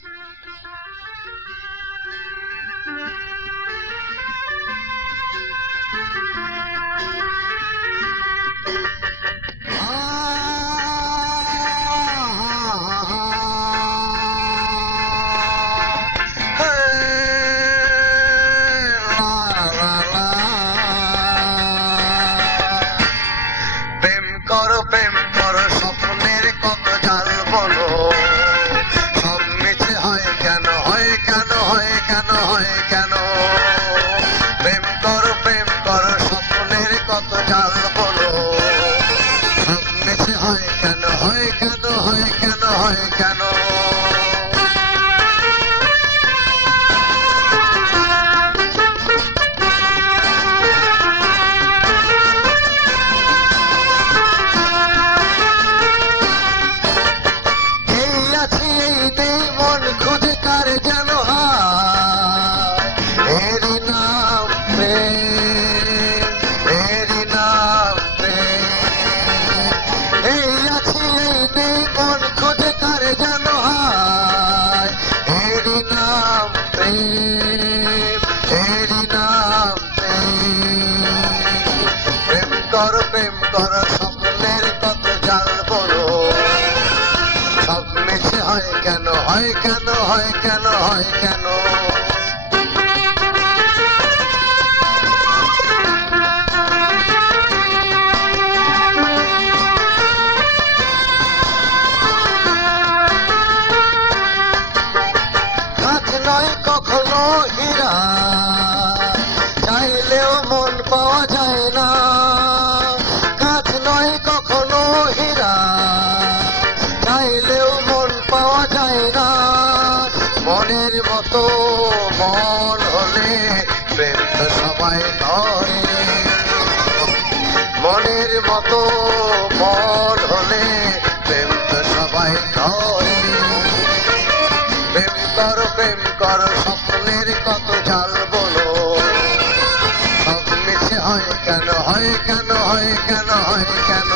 প্রেম করো স্বপ্নের কত জাল বলো, সব মিছে হয় কেন, হয় কেন, হয় কেন, হয় কেন? প্রেম করো স্বপ্নের কত জাল বলো, সব মিছে হয় কেন, হয় কেন, হয় কেন, হয় কেন? মন খুঁজে কার যেন এরি নাম প্রেম, এরি নাম প্রেম। এই আছি এই নেই মন খুঁজে কার যেন এরি নাম প্রেম, এরি নাম প্রেম। প্রেম করো স্বপ্নের কত জাল বলো, সব মিছে হয় কেন, হয় কেন, হয় কেন, হয় কেন? কাজ নয় কখনো হীরা, চাইলেও মন পাওয়া যায় না। কাজ নয় কখনো হীরা, চাইলেও মন পাওয়া যায় না। মনের মতো মন হলে প্রেম তো সবাই করে, মনের মতো মন হলে প্রেম তো সবাই করে। প্রেম করো স্বপ্নের কত জাল বলো, সব মিছে হয় কেন, হয় কেন, হয় কেন, হয় কেন?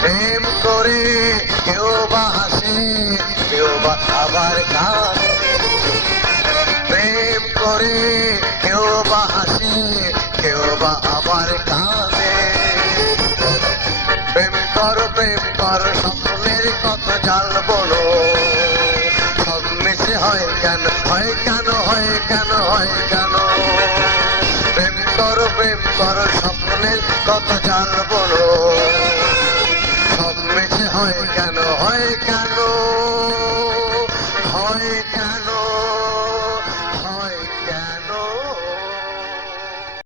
প্রেম করে কেউ বা হাসে, কেউ বা আবার কাঁদে। প্রেম করে কেউ বা হাসে, কেউ বা আবার কাঁদে। প্রেম করো স্বপ্নের কত জাল বলো, সব মিছে হয় কেন, হয় কেন, হয় কেন, হয় কেন? প্রেম করো স্বপ্নের কত জাল বলো, সব মিছে হয় কেন, হয় কেন?